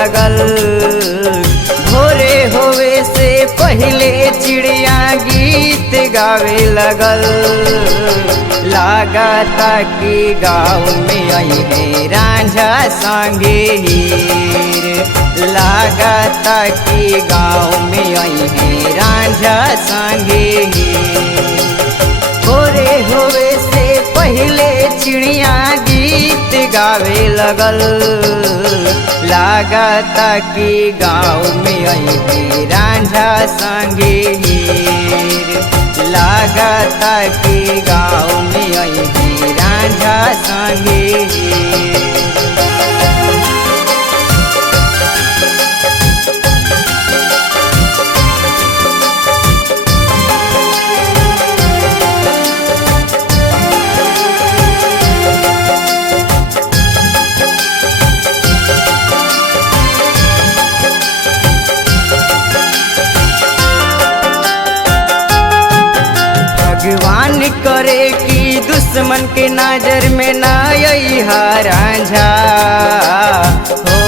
लगल। भोरे होवे से पहले चिड़िया गीत गावे लगल। लागता कि गाँव में आई है रांझा संगे हीर। लागता कि गाँव में आई है रांझा संगे हीर। भोरे होवे से पहले चिड़िया गीत गावे लगल। लागता कि गाँव में आई है रांझा संगे हीर। लागता कि गाँव में आई है रांझा संगे हीर। भगवान करे कि दुश्मन के नजर में ना आई रांझा हो।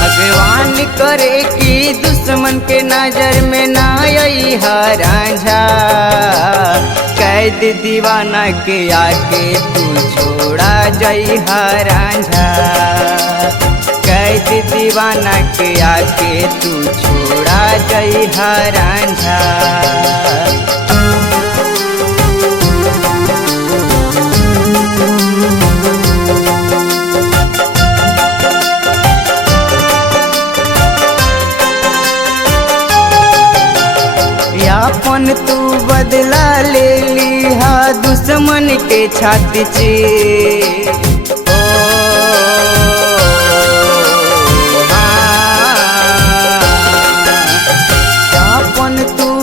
भगवान करे कि दुश्मन के नजर में ना आई रांझा। कैद दीवाना के आके तू छोड़ा जई रांझा। कैद दीवाना के आके तू छोड़ा जई रांझा। यापन तू बदला ले लिहा दुश्मन के छाती से।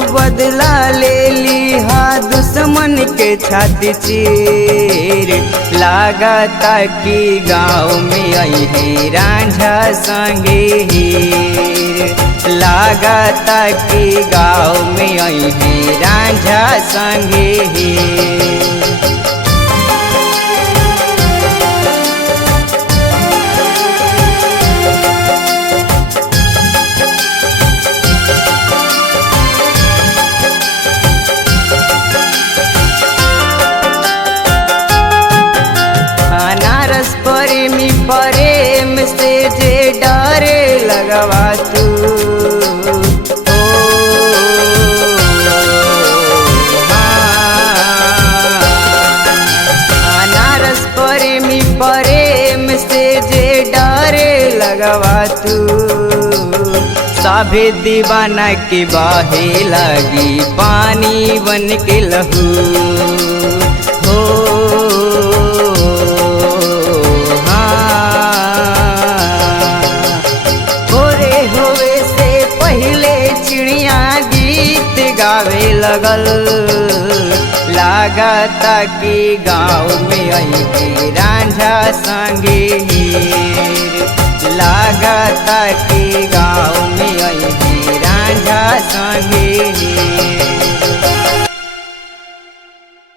बदला ले लिहा दुश्मन के छाती चीर। लागता कि गाँव में आई है रांझा संगे हीर। लागता कि गाँव में आई है रांझा संगे हीर। प्रेमी प्रेम से जे डरे लगवा तू। अनारस प्रेमी प्रेम से जे डरे लगवा तू। सभे दीवाना के बाहे लगी पानी बन के लहू हो। गावे लगल। लागता कि गाँव में आई है रांझा संगे हीर। लागता कि गाँव में आई है रांझा संगे